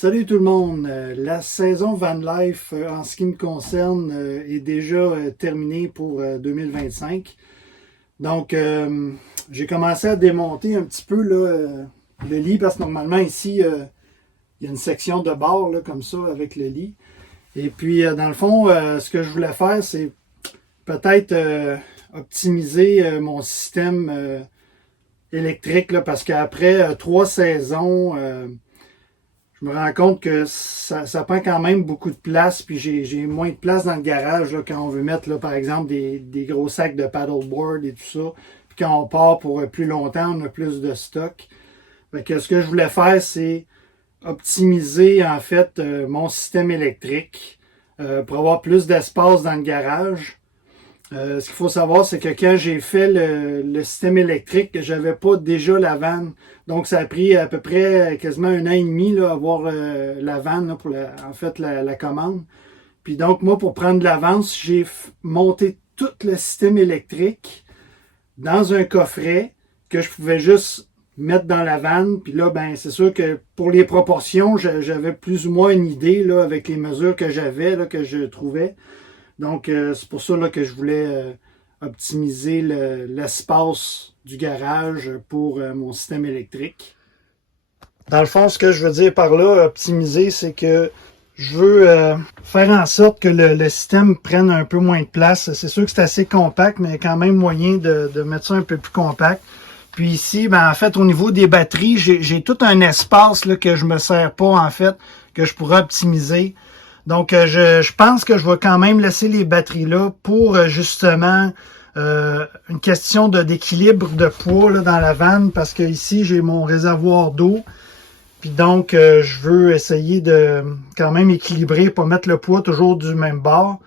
Salut tout le monde! La saison Van Life, en ce qui me concerne, est déjà terminée pour 2025. Donc, j'ai commencé à démonter un petit peu là, le lit parce que normalement ici, il y a une section de bord là, comme ça avec le lit. Et puis, dans le fond, ce que je voulais faire, c'est peut-être optimiser mon système électrique là, parce qu'après 3 saisons, je me rends compte que ça prend quand même beaucoup de place, puis j'ai moins de place dans le garage là, quand on veut mettre, là, par exemple, des gros sacs de paddleboard et tout ça. Puis quand on part pour plus longtemps, on a plus de stock. Fait que ce que je voulais faire, c'est optimiser en fait mon système électrique pour avoir plus d'espace dans le garage. Ce qu'il faut savoir, c'est que quand j'ai fait le système électrique, j'avais pas déjà la vanne. Donc, ça a pris à peu près quasiment 1 an et demi là, avoir la vanne là, pour la commande. Puis donc, moi, pour prendre de l'avance, j'ai monté tout le système électrique dans un coffret que je pouvais juste mettre dans la vanne. Puis là, ben, c'est sûr que pour les proportions, j'avais plus ou moins une idée là, avec les mesures que j'avais, là, que je trouvais. Donc, c'est pour ça là, que je voulais optimiser l'espace du garage pour mon système électrique. Dans le fond, ce que je veux dire par là, optimiser, c'est que je veux faire en sorte que le système prenne un peu moins de place. C'est sûr que c'est assez compact, mais il y a quand même moyen de mettre ça un peu plus compact. Puis ici, ben, en fait, au niveau des batteries, j'ai tout un espace là, que je me sers pas, en fait, que je pourrais optimiser. Donc, je pense que je vais quand même laisser les batteries là pour justement une question d'équilibre de poids là, dans la vanne parce que ici j'ai mon réservoir d'eau. Puis donc, je veux essayer de quand même équilibrer, pas mettre le poids toujours du même bord.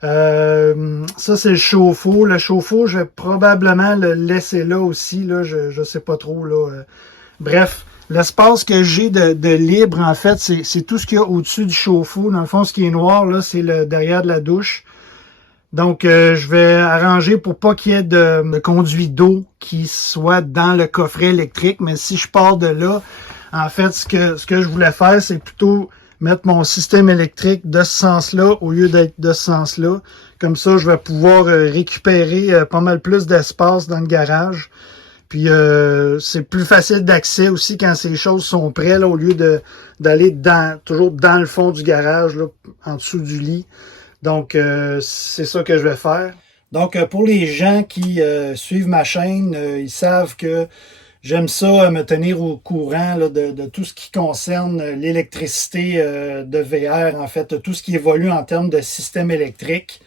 Ça, c'est le chauffe-eau. Le chauffe-eau, je vais probablement le laisser là aussi. Là, je sais pas trop. Là. Bref. L'espace que j'ai de libre, en fait, c'est tout ce qu'il y a au-dessus du chauffe-eau. Dans le fond, ce qui est noir, là, c'est le derrière de la douche. Donc, je vais arranger pour pas qu'il y ait de conduit d'eau qui soit dans le coffret électrique. Mais si je pars de là, en fait, ce que je voulais faire, c'est plutôt mettre mon système électrique de ce sens-là au lieu d'être de ce sens-là. Comme ça, je vais pouvoir récupérer pas mal plus d'espace dans le garage. Puis c'est plus facile d'accès aussi quand ces choses sont prêtes, là, au lieu d'aller toujours dans le fond du garage, là, en dessous du lit. Donc, c'est ça que je vais faire. Donc, pour les gens qui suivent ma chaîne, ils savent que j'aime ça me tenir au courant là, de tout ce qui concerne l'électricité de VR, en fait, tout ce qui évolue en termes de système électrique.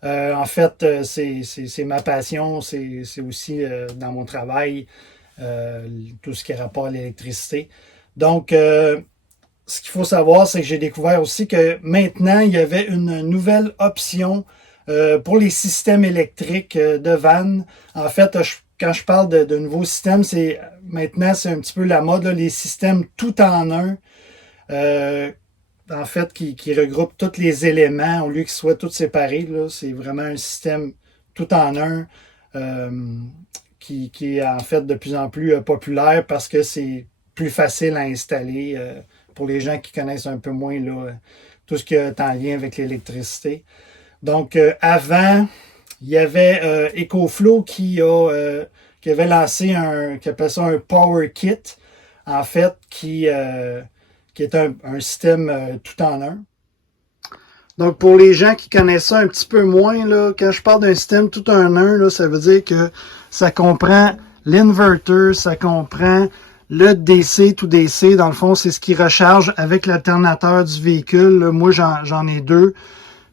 En fait, c'est ma passion, c'est aussi dans mon travail, tout ce qui est rapport à l'électricité. Donc, ce qu'il faut savoir, c'est que j'ai découvert aussi que maintenant, il y avait une nouvelle option pour les systèmes électriques de vannes. En fait, quand je parle de nouveaux systèmes, maintenant, c'est un petit peu la mode, là, les systèmes tout en un. En fait, qui regroupe tous les éléments au lieu qu'ils soient tous séparés. Là, c'est vraiment un système tout en un qui est en fait de plus en plus populaire parce que c'est plus facile à installer pour les gens qui connaissent un peu moins là, tout ce qui est en lien avec l'électricité. Donc, avant, il y avait EcoFlow qui avait lancé qui appelle ça un Power Kit, en fait, qui est un système tout en un. Donc, pour les gens qui connaissent ça un petit peu moins, là, quand je parle d'un système tout en un, là, ça veut dire que ça comprend l'inverter, ça comprend le DC to DC. Dans le fond, c'est ce qui recharge avec l'alternateur du véhicule. Là, moi, j'en ai deux.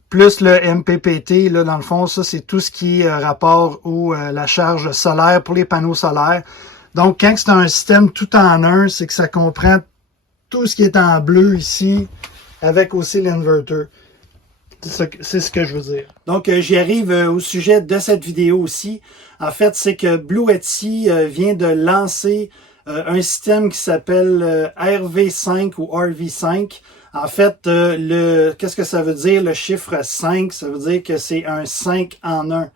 Plus le MPPT, là, dans le fond, ça, c'est tout ce qui est rapport à la charge solaire pour les panneaux solaires. Donc, quand c'est un système tout en un, c'est que ça comprend tout ce qui est en bleu ici, avec aussi l'inverter. C'est ce que je veux dire. Donc, j'y arrive au sujet de cette vidéo aussi. En fait, c'est que Bluetti vient de lancer un système qui s'appelle RV5 ou RV5. En fait, qu'est-ce que ça veut dire, le chiffre 5? Ça veut dire que c'est un 5 en 1.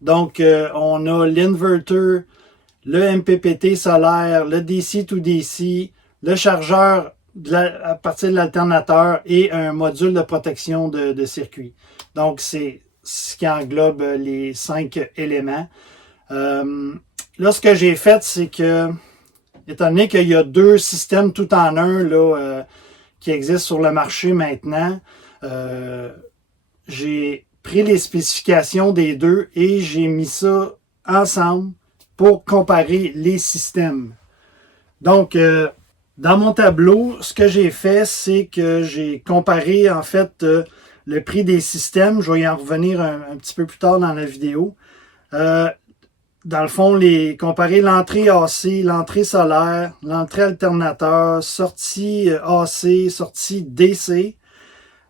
Donc, on a l'inverter, le MPPT solaire, le DC to DC, le chargeur à partir de l'alternateur et un module de protection de circuit. Donc, c'est ce qui englobe les 5 éléments. Là, ce que j'ai fait, c'est que, étant donné qu'il y a 2 systèmes tout en un là, qui existent sur le marché maintenant, j'ai pris les spécifications des 2 et j'ai mis ça ensemble pour comparer les systèmes. Donc, dans mon tableau, ce que j'ai fait, c'est que j'ai comparé en fait le prix des systèmes. Je vais y en revenir un petit peu plus tard dans la vidéo. Dans le fond, comparer l'entrée AC, l'entrée solaire, l'entrée alternateur, sortie AC, sortie DC,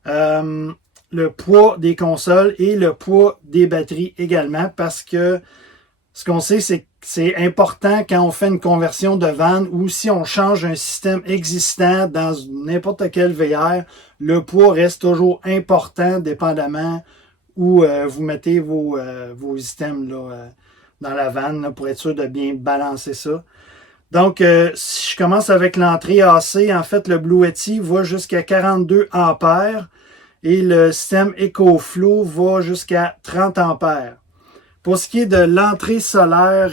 le poids des consoles et le poids des batteries également, parce que ce qu'on sait, c'est que c'est important quand on fait une conversion de van ou si on change un système existant dans n'importe quel VR, le poids reste toujours important dépendamment où vous mettez vos items là, dans la van là, pour être sûr de bien balancer ça. Donc, si je commence avec l'entrée AC, en fait, le Bluetti va jusqu'à 42 ampères et le système EcoFlow va jusqu'à 30 ampères. Pour ce qui est de l'entrée solaire,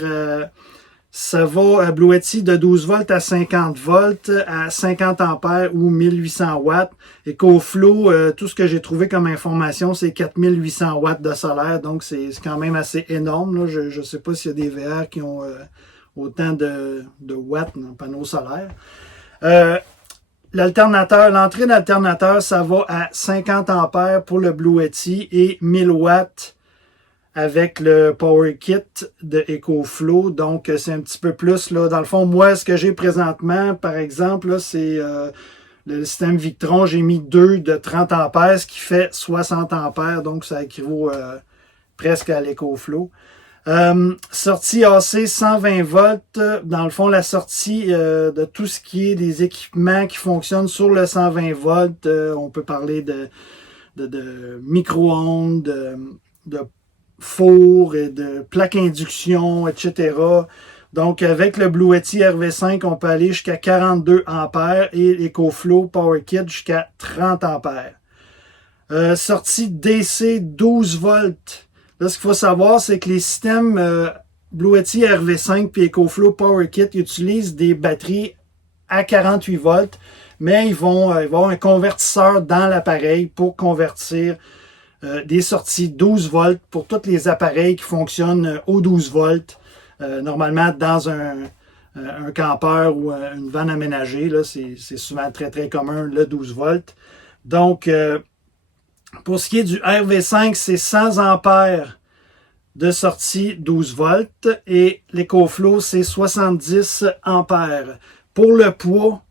ça va à Bluetti de 12 volts à 50 volts à 50 ampères ou 1800 watts. EcoFlow, tout ce que j'ai trouvé comme information, c'est 4800 watts de solaire. Donc, c'est quand même assez énorme. Là. Je ne sais pas s'il y a des VR qui ont autant de watts dans le panneau solaire. L'entrée d'alternateur, ça va à 50 ampères pour le Bluetti et 1000 watts avec le Power Kit de EcoFlow. Donc, c'est un petit peu plus. Là. Dans le fond, moi, ce que j'ai présentement, par exemple, c'est le système Victron. J'ai mis 2 de 30 ampères, ce qui fait 60 ampères. Donc, ça équivaut presque à l'EcoFlow. Sortie AC 120 volts. Dans le fond, la sortie de tout ce qui est des équipements qui fonctionnent sur le 120 volts. On peut parler de micro-ondes, de four et de plaques induction, etc. Donc, avec le Bluetti RV5, on peut aller jusqu'à 42 ampères et l'EcoFlow Power Kit jusqu'à 30 ampères. Sortie DC 12 volts. Là, ce qu'il faut savoir, c'est que les systèmes Bluetti RV5 et EcoFlow Power Kit utilisent des batteries à 48 volts, mais ils vont avoir un convertisseur dans l'appareil pour convertir des sorties 12 volts pour tous les appareils qui fonctionnent au 12 volts. Normalement, dans un campeur ou une vanne aménagée, c'est souvent très, très commun, le 12 volts. Donc, pour ce qui est du RV5, c'est 100 ampères de sortie 12 volts et l'EcoFlow, c'est 70 ampères. Pour le poids,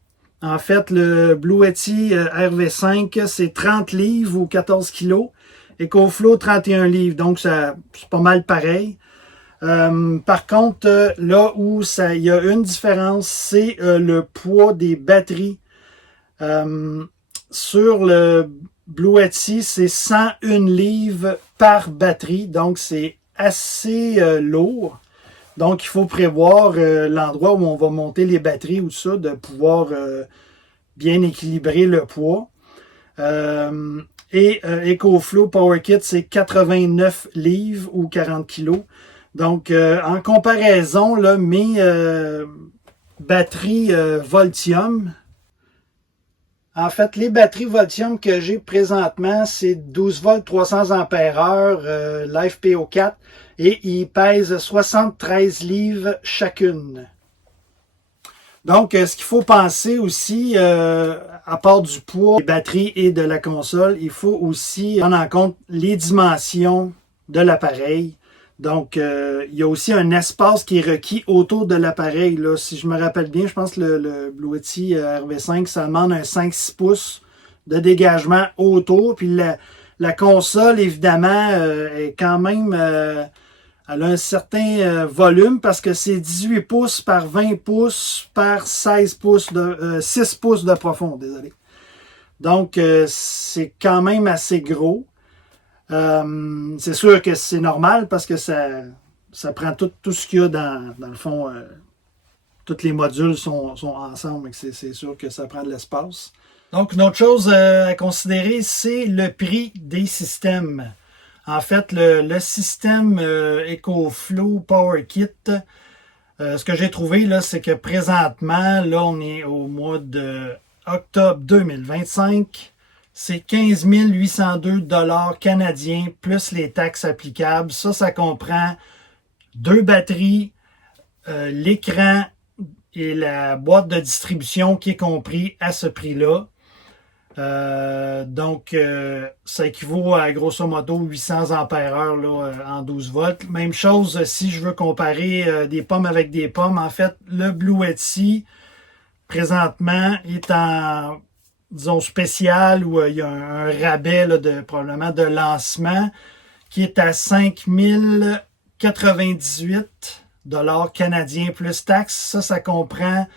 en fait, le Bluetti RV5, c'est 30 livres ou 14 kilos. EcoFlow, 31 livres. Donc, c'est pas mal pareil. Par contre, là où il y a une différence, c'est le poids des batteries. Sur le Bluetti, c'est 101 livres par batterie. Donc, c'est assez lourd. Donc, il faut prévoir l'endroit où on va monter les batteries ou ça, de pouvoir bien équilibrer le poids. Et EcoFlow Power Kit, c'est 89 livres ou 40 kilos. Donc, en comparaison, là, mes batteries Voltium, en fait, les batteries Voltium que j'ai présentement, c'est 12 volts 300 ampères-heure LiFePO4 et ils pèsent 73 livres chacune. Donc, ce qu'il faut penser aussi, à part du poids des batteries et de la console, il faut aussi prendre en compte les dimensions de l'appareil. Donc, il y a aussi un espace qui est requis autour de l'appareil. Là. Si je me rappelle bien, je pense que le Bluetti RV5, ça demande un 5-6 pouces de dégagement autour. Puis la console, évidemment, est quand même... elle a un certain volume parce que c'est 18 pouces par 20 pouces par 16 pouces 6 pouces de profond, désolé. Donc, c'est quand même assez gros. C'est sûr que c'est normal parce que ça prend tout ce qu'il y a dans le fond tous les modules sont ensemble, c'est sûr que ça prend de l'espace. Donc, une autre chose à considérer, c'est le prix des systèmes. En fait, le système EcoFlow Power Kit, ce que j'ai trouvé, là, c'est que présentement, là, on est au mois de octobre 2025. C'est 15 802 $ canadiens plus les taxes applicables. Ça comprend 2 batteries, l'écran et la boîte de distribution qui est compris à ce prix-là. Donc, ça équivaut à grosso modo 800 ampères-heure là, en 12 volts. Même chose si je veux comparer des pommes avec des pommes. En fait, le Blue Yeti, présentement, est en, disons, spécial où il y a un rabais là, probablement de lancement qui est à 5 098 $ canadiens plus taxes. Ça comprend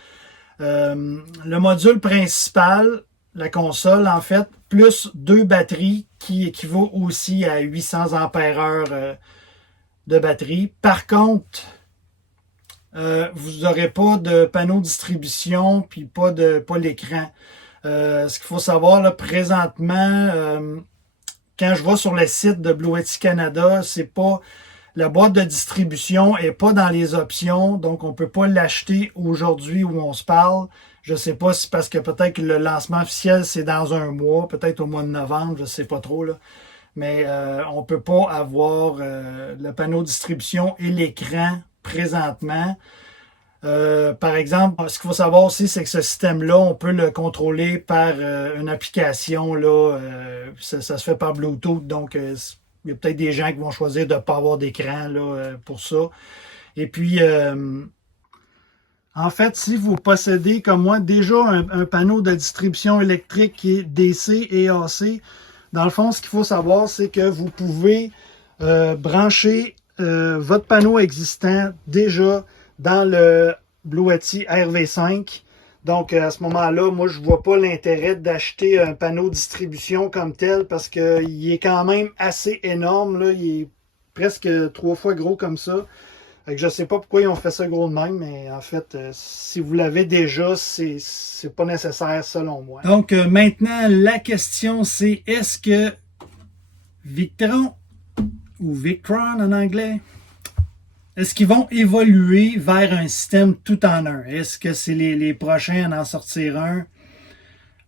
le module principal, la console, en fait, plus 2 batteries qui équivaut aussi à 800 ampères-heure de batterie. Par contre, vous n'aurez pas de panneau de distribution puis pas l'écran. Ce qu'il faut savoir, là, présentement, quand je vais sur le site de Blue Yeti Canada, c'est pas la boîte de distribution n'est pas dans les options, donc on ne peut pas l'acheter aujourd'hui où on se parle. Je ne sais pas si parce que peut-être que le lancement officiel, c'est dans un mois, peut-être au mois de novembre, je ne sais pas trop. Là. Mais on ne peut pas avoir le panneau de distribution et l'écran présentement. Par exemple, ce qu'il faut savoir aussi, c'est que ce système-là, on peut le contrôler par une application. Là, ça se fait par Bluetooth, donc il y a peut-être des gens qui vont choisir de ne pas avoir d'écran là, pour ça. Et puis, en fait, si vous possédez, comme moi, déjà un panneau de distribution électrique qui est DC et AC, dans le fond, ce qu'il faut savoir, c'est que vous pouvez brancher votre panneau existant déjà dans le Blue Yeti RV5. Donc, à ce moment-là, moi, je ne vois pas l'intérêt d'acheter un panneau de distribution comme tel parce qu'il est quand même assez énorme. Là. Il est presque 3 fois gros comme ça. Je ne sais pas pourquoi ils ont fait ça gros de même, mais en fait, si vous l'avez déjà, c'est pas nécessaire selon moi. Donc, maintenant, la question, c'est est-ce que Victron ou Victron en anglais, est-ce qu'ils vont évoluer vers un système tout en un? Est-ce que c'est les prochains à en sortir un?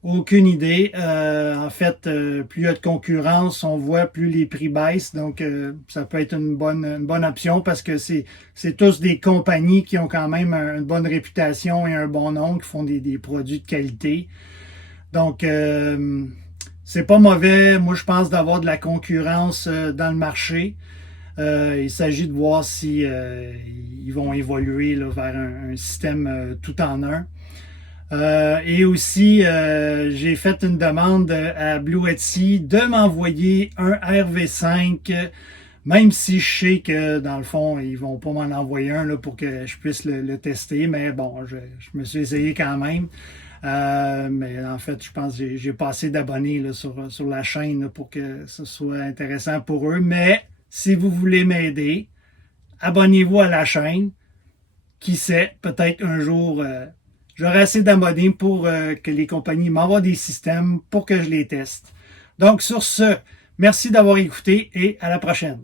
Aucune idée. En fait, plus il y a de concurrence, on voit plus les prix baissent. Donc, ça peut être une bonne option parce que c'est tous des compagnies qui ont quand même une bonne réputation et un bon nom, qui font des produits de qualité. Donc, c'est pas mauvais. Moi, je pense d'avoir de la concurrence dans le marché. Il s'agit de voir si ils vont évoluer là, vers un système tout en un. Et aussi, j'ai fait une demande à Blue Yeti de m'envoyer un RV5, même si je sais que dans le fond, ils vont pas m'en envoyer un là, pour que je puisse le tester. Mais bon, je me suis essayé quand même. Mais en fait, je pense que j'ai pas assez d'abonnés sur la chaîne là, pour que ce soit intéressant pour eux. Mais si vous voulez m'aider, abonnez-vous à la chaîne. Qui sait, peut-être un jour, j'aurai assez d'abonnés pour que les compagnies m'envoient des systèmes pour que je les teste. Donc, sur ce, merci d'avoir écouté et à la prochaine.